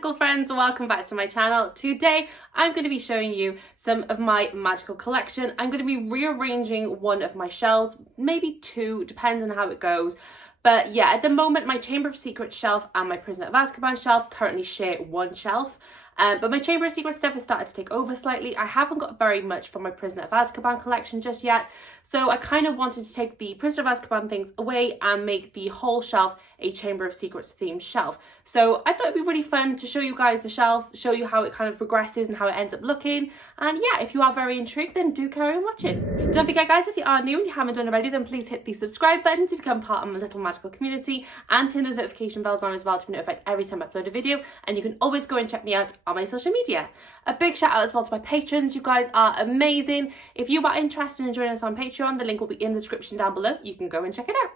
magical friends, welcome back to my channel. Today I'm going to be showing you some of my magical collection. I'm going to be rearranging one of my shelves, maybe two, depends on how it goes. But yeah, at the moment my Chamber of Secrets shelf and my Prisoner of Azkaban shelf currently share one shelf. But my Chamber of Secrets stuff has started to take over slightly. I haven't got very much from my Prisoner of Azkaban collection just yet. So I kind of wanted to take the Prisoner of Azkaban things away and make the whole shelf a Chamber of Secrets themed shelf. So I thought it'd be really fun to show you guys the shelf, show you how it kind of progresses and how it ends up looking. And yeah, if you are very intrigued, then do carry on watching. Don't forget guys, if you are new and you haven't done already, then please hit the subscribe button to become part of my little magical community, and turn those notification bells on as well to be notified every time I upload a video. And you can always go and check me out on my social media. A big shout out as well to my patrons. You guys are amazing. If you are interested in joining us on Patreon, the link will be in the description down below. You can go and check it out.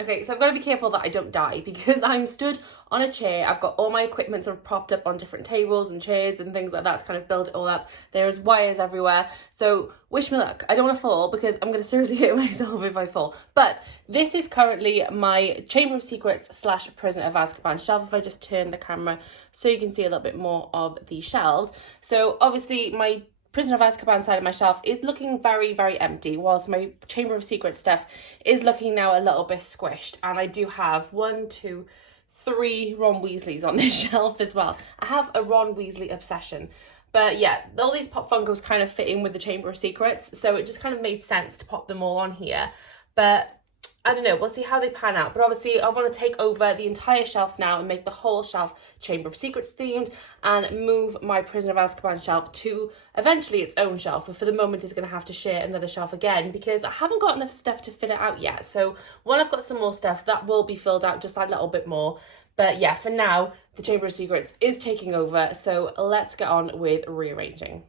Okay, so I've got to be careful that I don't die because I'm stood on a chair. I've got all my equipment sort of propped up on different tables and chairs and things like that to kind of build it all up. There's wires everywhere. So wish me luck. I don't want to fall because I'm going to seriously hit myself if I fall. But this is currently my Chamber of Secrets / Prisoner of Azkaban shelf. If I just turn the camera so you can see a little bit more of the shelves. So obviously my Prisoner of Azkaban side of my shelf is looking very, very empty, whilst my Chamber of Secrets stuff is looking now a little bit squished. And I do have 1, 2, 3 Ron Weasleys on this shelf as well. I have a Ron Weasley obsession. But yeah, all these Pop Funkos kind of fit in with the Chamber of Secrets, so it just kind of made sense to pop them all on here. But I don't know, we'll see how they pan out. But obviously I want to take over the entire shelf now and make the whole shelf Chamber of Secrets themed, and move my Prisoner of Azkaban shelf to eventually its own shelf. But for the moment it's going to have to share another shelf again because I haven't got enough stuff to fill it out yet. So when I've got some more stuff, that will be filled out just that little bit more. But yeah, for now, the Chamber of Secrets is taking over. So let's get on with rearranging.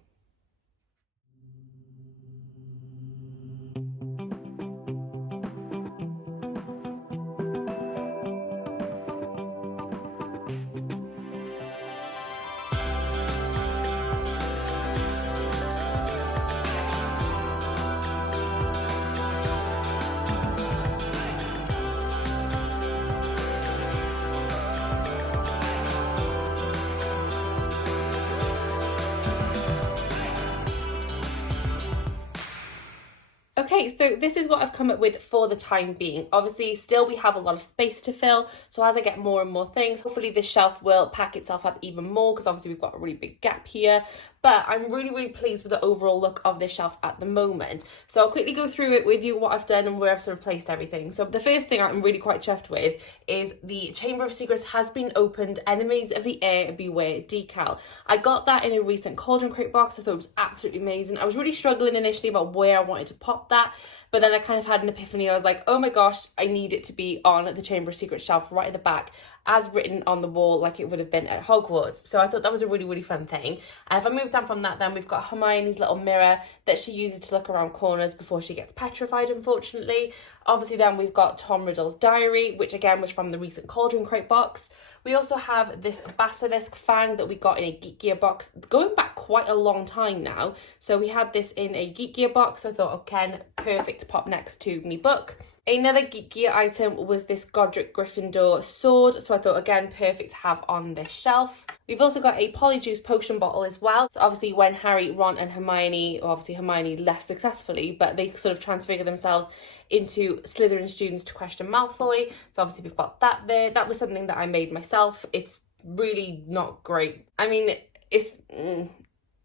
Okay, so this is what I've come up with for the time being. Obviously, still we have a lot of space to fill, so as I get more and more things, hopefully this shelf will pack itself up even more because obviously we've got a really big gap here. But I'm really, really pleased with the overall look of this shelf at the moment. So I'll quickly go through it with you, what I've done and where I've sort of placed everything. So the first thing I'm really quite chuffed with is the Chamber of Secrets has been opened Enemies of the Air Beware decal. I got that in a recent Cauldron Crate box. I thought it was absolutely amazing. I was really struggling initially about where I wanted to pop that, but then I kind of had an epiphany. I was like, oh my gosh, I need it to be on the Chamber of Secrets shelf right at the back, as written on the wall like it would have been at Hogwarts. So I thought that was a really, really fun thing. And if I move down from that, then we've got Hermione's little mirror that she uses to look around corners before she gets petrified, unfortunately. Obviously then we've got Tom Riddle's diary, which again was from the recent Cauldron Crate box. We also have this basilisk fang that we got in a Geek Gear box, going back quite a long time now. So we had this in a Geek Gear box. So I thought, okay, perfect to pop next to me book. Another Geek Gear item was this Godric Gryffindor sword. So I thought, again, perfect to have on this shelf. We've also got a Polyjuice potion bottle as well. So obviously when Harry, Ron and Hermione, or obviously Hermione less successfully, but they sort of transfigure themselves into Slytherin students to question Malfoy. So obviously we've got that there. That was something that I made myself. It's really not great. I mean, it's...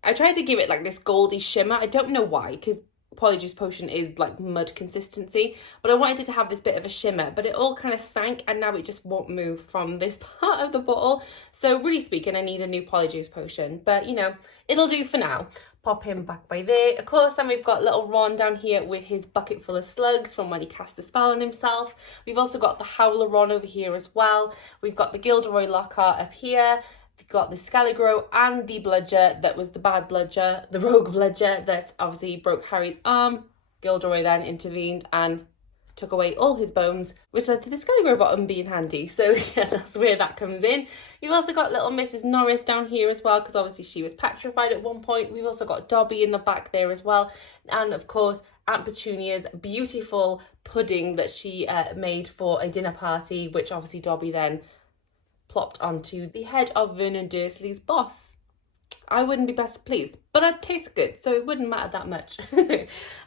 I tried to give it like this goldy shimmer. I don't know why, because Polyjuice potion is like mud consistency, but I wanted it to have this bit of a shimmer, but it all kind of sank and now it just won't move from this part of the bottle. So really speaking, I need a new Polyjuice potion, but you know, it'll do for now. Pop him back by there. Of course, then we've got little Ron down here with his bucket full of slugs from when he cast the spell on himself. We've also got the Howler Ron over here as well. We've got the Gilderoy Lockhart up here. We've got the Scaligro and the Bludger that was the bad Bludger, the rogue Bludger that obviously broke Harry's arm. Gilderoy then intervened and took away all his bones, which led to the Scaligro bottom being handy. So yeah, that's where that comes in. You've also got little Mrs. Norris down here as well, because obviously she was petrified at one point. We've also got Dobby in the back there as well. And of course, Aunt Petunia's beautiful pudding that she made for a dinner party, which obviously Dobby then plopped onto the head of Vernon Dursley's boss. I wouldn't be best pleased, but it tastes good, so it wouldn't matter that much.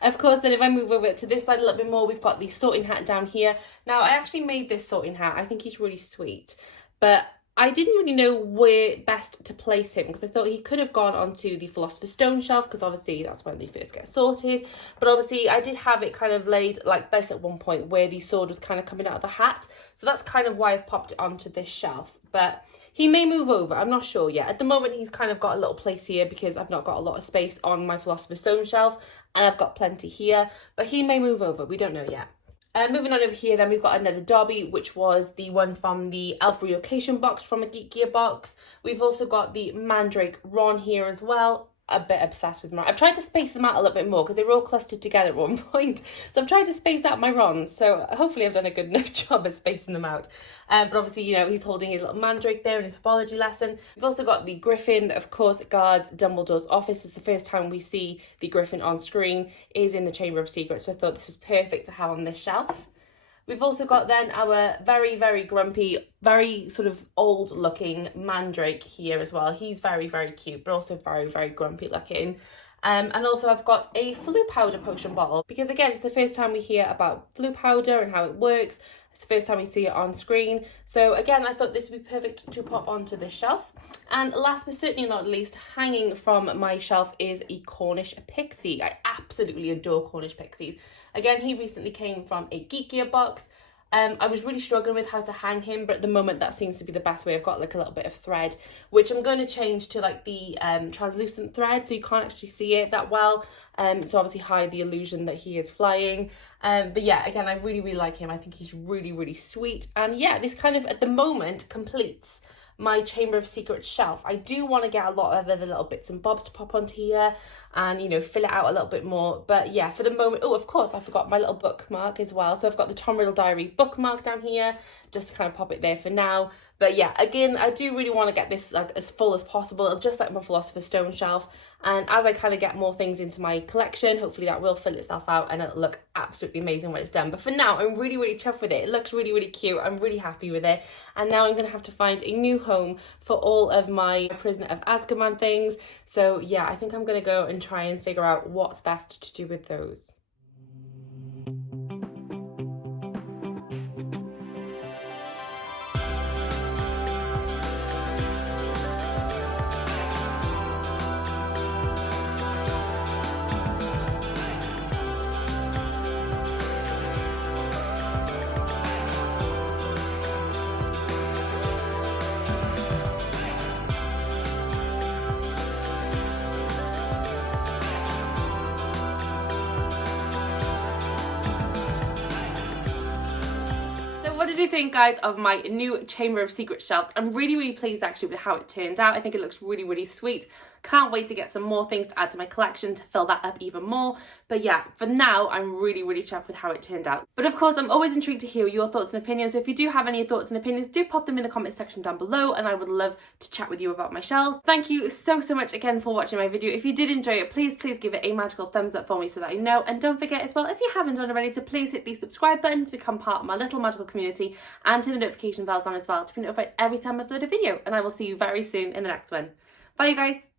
Of course, then if I move over to this side a little bit more, we've got the sorting hat down here. Now, I actually made this sorting hat. I think he's really sweet, but I didn't really know where best to place him because I thought he could have gone onto the Philosopher's Stone shelf because obviously that's when they first get sorted. But obviously I did have it kind of laid like this at one point where the sword was kind of coming out of the hat. So that's kind of why I've popped it onto this shelf. But he may move over, I'm not sure yet. At the moment, he's kind of got a little place here because I've not got a lot of space on my Philosopher's Stone shelf and I've got plenty here, but he may move over, we don't know yet. Moving on over here, then we've got another Dobby, which was the one from the Elf Relocation box from a Geek Gear box. We've also got the Mandrake Ron here as well. A bit obsessed with Ron. I've tried to space them out a little bit more because they were all clustered together at one point. So I've tried to space out my Rons. So hopefully I've done a good enough job at spacing them out. But obviously, you know, he's holding his little Mandrake there in his topology lesson. We've also got the Griffin that, of course, guards Dumbledore's office. It's the first time we see the Griffin on screen is in the Chamber of Secrets. So I thought this was perfect to have on this shelf. We've also got then our very, very grumpy, very sort of old looking Mandrake here as well. He's very, very cute, but also very, very grumpy looking. And also I've got a Floo powder potion bottle because again, it's the first time we hear about Floo powder and how it works. It's the first time we see it on screen. So again, I thought this would be perfect to pop onto this shelf. And last but certainly not least, hanging from my shelf is a Cornish pixie. I absolutely adore Cornish pixies. Again, he recently came from a Geek Gear box. I was really struggling with how to hang him, but at the moment that seems to be the best way. I've got like a little bit of thread, which I'm going to change to like the translucent thread so you can't actually see it that well. So obviously hide the illusion that he is flying. But yeah, again, I really, really like him. I think he's really, really sweet. And yeah, this kind of, at the moment, completes my Chamber of Secrets shelf. I do want to get a lot of other little bits and bobs to pop onto here and, you know, fill it out a little bit more. But yeah, for the moment, oh, of course, I forgot my little bookmark as well. So I've got the Tom Riddle Diary bookmark down here, just to kind of pop it there for now. But yeah, again, I do really want to get this like as full as possible, just like my Philosopher's Stone shelf. And as I kind of get more things into my collection, hopefully that will fill itself out and it'll look absolutely amazing when it's done. But for now, I'm really, really chuffed with it. It looks really, really cute. I'm really happy with it. And now I'm going to have to find a new home for all of my Prisoner of Azkaban things. So yeah, I think I'm going to go and try and figure out what's best to do with those. What did you think, guys, of my new Chamber of Secrets shelves? I'm really, really pleased actually with how it turned out. I think it looks really, really sweet. Can't wait to get some more things to add to my collection to fill that up even more. But yeah, for now, I'm really, really chuffed with how it turned out. But of course, I'm always intrigued to hear your thoughts and opinions. So if you do have any thoughts and opinions, do pop them in the comment section down below and I would love to chat with you about my shelves. Thank you so, so much again for watching my video. If you did enjoy it, please give it a magical thumbs up for me so that I know. And don't forget as well, if you haven't done already, to please hit the subscribe button to become part of my little magical community and turn the notification bells on as well to be notified every time I upload a video. And I will see you very soon in the next one. Bye, you guys.